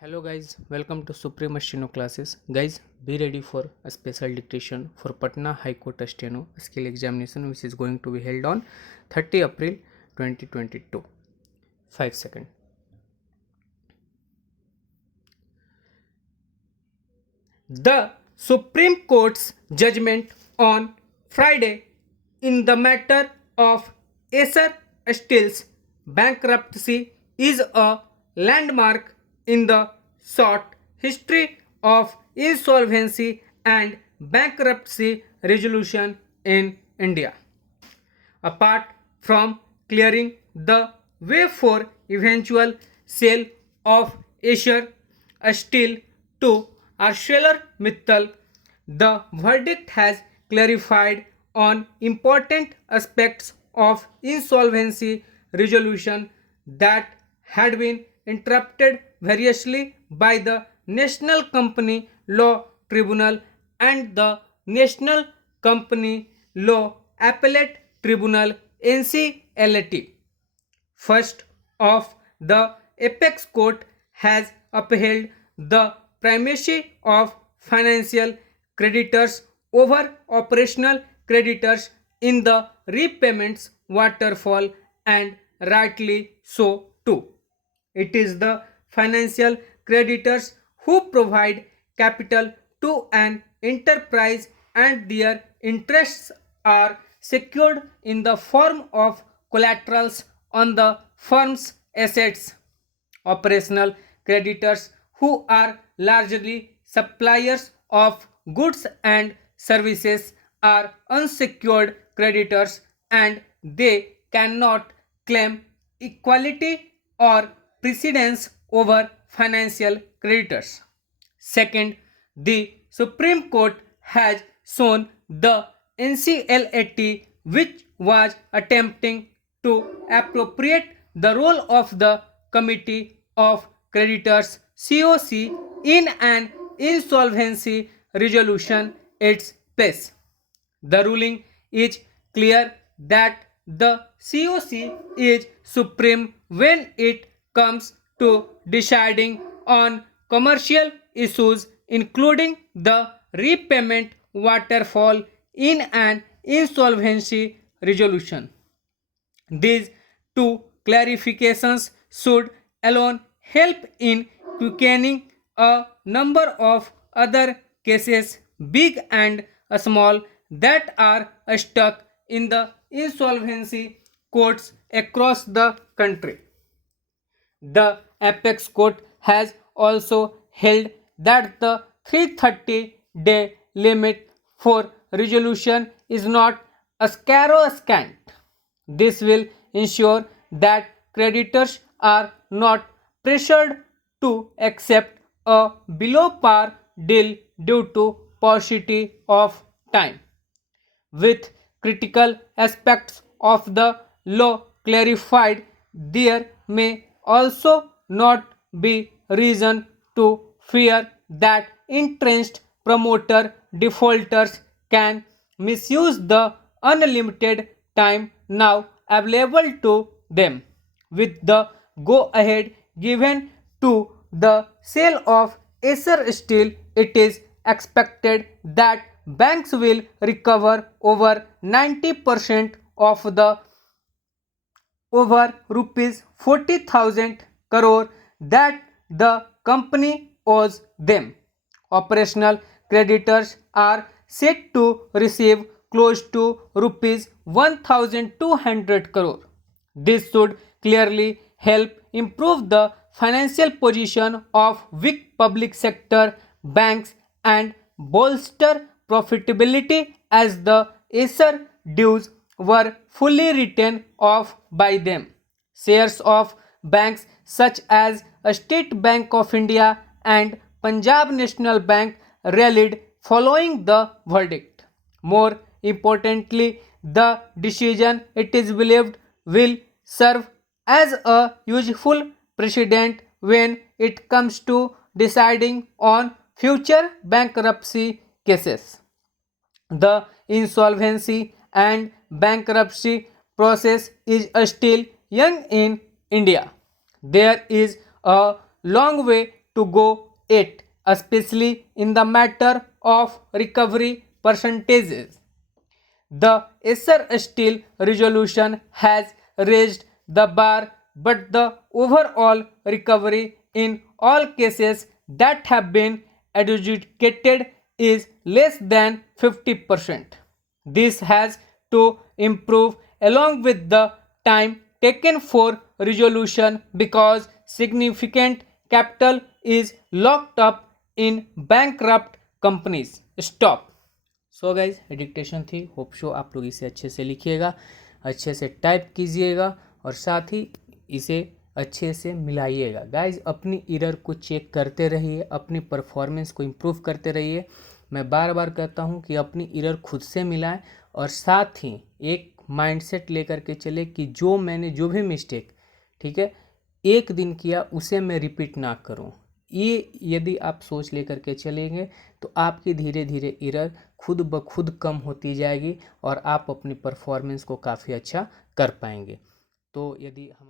Hello guys, welcome to Supreme Steno classes. Guys, be ready for a special dictation for Patna High Court Steno skill examination which is going to be held on 30 April 2022. 5 seconds. The Supreme Court's judgment on Friday in the matter of Acer Steel's bankruptcy is a landmark in the short history of insolvency and bankruptcy resolution in India. Apart from clearing the way for eventual sale of Acer Steel to ArcelorMittal, the verdict has clarified on important aspects of insolvency resolution that had been interrupted variously by the National Company Law Tribunal and the National Company Law Appellate Tribunal NCLAT. First of the apex court has upheld the primacy of financial creditors over operational creditors in the repayments waterfall, and rightly so too. It is the financial creditors who provide capital to an enterprise and their interests are secured in the form of collaterals on the firm's assets. Operational creditors, who are largely suppliers of goods and services, are unsecured creditors and they cannot claim equality or precedence over financial creditors. Second, the Supreme Court has shown the NCLAT, which was attempting to appropriate the role of the Committee of Creditors COC in an insolvency resolution, its place. The ruling is clear that the COC is supreme when it comes to deciding on commercial issues, including the repayment waterfall in an insolvency resolution. These two clarifications should alone help in quickening a number of other cases, big and small, that are stuck in the insolvency courts across the country. The apex court has also held that the 330-day limit for resolution is not a scant. This will ensure that creditors are not pressured to accept a below par deal due to paucity of time. With critical aspects of the law clarified, there may also not be reason to fear that entrenched promoter defaulters can misuse the unlimited time now available to them. With the go ahead given to the sale of Acer Steel, it is expected that banks will recover over 90% of the over rupees 40,000 crore that the company owes them. Operational creditors are set to receive close to rupees 1,200 crore. This should clearly help improve the financial position of weak public sector banks and bolster profitability as the Acer dues were fully written off by them. Shares of banks such as State Bank of India and Punjab National Bank rallied following the verdict. More importantly, the decision, it is believed, will serve as a useful precedent when it comes to deciding on future bankruptcy cases. The insolvency and bankruptcy process is still young in India. There is a long way to go it, especially in the matter of recovery percentages. The Acer Steel resolution has raised the bar, but the overall recovery in all cases that have been adjudicated is less than 50%. This has to improve along with the time taken for resolution because significant capital is locked up in bankrupt companies. Stop. So guys dictation थी, hope show आप लोग इसे अच्छे से लिखिएगा, अच्छे से type कीजिएगा और साथ ही इसे अच्छे से मिलाइएगा। गाइज अपनी एरर को चेक करते रहिए, अपनी परफॉर्मेंस को इम्प्रूव करते रहिए। मैं बार बार कहता हूँ कि अपनी एरर खुद से मिलाएं और साथ ही एक माइंडसेट लेकर के चले कि मैंने जो भी मिस्टेक, ठीक है, एक दिन किया उसे मैं रिपीट ना करूँ। ये यदि आप सोच लेकर के चलेंगे तो आपकी धीरे धीरे एरर खुद ब खुद कम होती जाएगी और आप अपनी परफॉर्मेंस को काफ़ी अच्छा कर पाएंगे। तो यदि हमारे